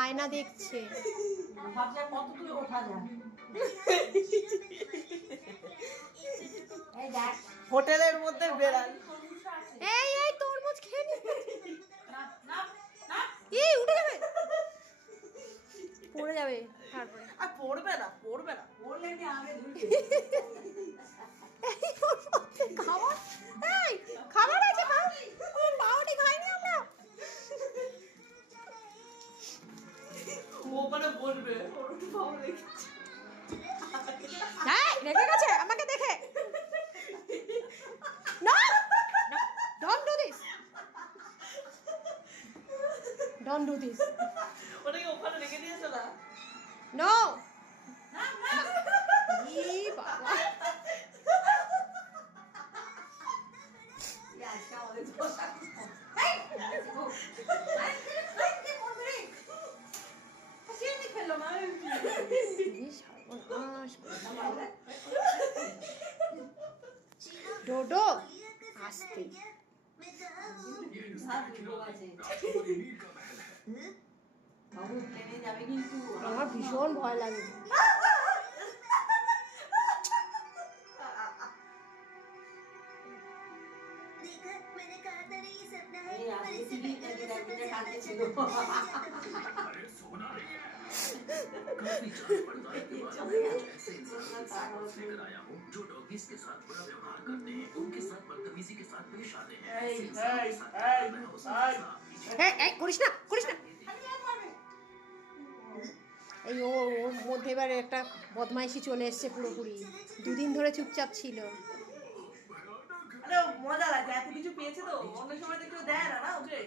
আয়না দেখছে। হোটেলের মধ্যে বেড়াল। এই এই তরমুজ খেয়ে নি। এই উঠে যাবে, পড়ে যাবে তারপরে। আর পড়বে না, পড়বে না, পড়লে আমি আগে ধুই। খাবার, এই খাবার আছে, খাও। পাউটি খাইনি আমরা। ও মানে বলবে ওর পাও রেখেছে। হ্যাঁ রেখে গেছে আমাকে দেখে। না don't do this, don't do this. ওটাকে ওখানে রেখে দিয়েছো না? নো। ই বাবা, ডোডো আস্তে। আমার ভীষণ ভয় লাগে। मैंने कहा था ना ये सपना है, पर इससे बेहतर ये सपना ज्यादा अच्छा अरे सोना नहीं है काफी जांच पड़ताल के बाद मैं कुछ ऐसे इंसान के साथ लेकर आया हूँ जो डॉगीज के साथ बुरा व्यवहार करते हैं, उनके साथ बदतमीजी के साथ पेश आते हैं। ऐसे इंसान के साथ मैं हो सकता है। এই করিস না, করিস না। এই ওর মধ্যে এবারে একটা বদমাইশি চলে এসছে পুরোপুরি। দুদিন ধরে চুপচাপ ছিল। আরে মজা লাগে, এত কিছু পেয়েছে তো, অন্য সময় তো কেউ দেয় না, না ওকে।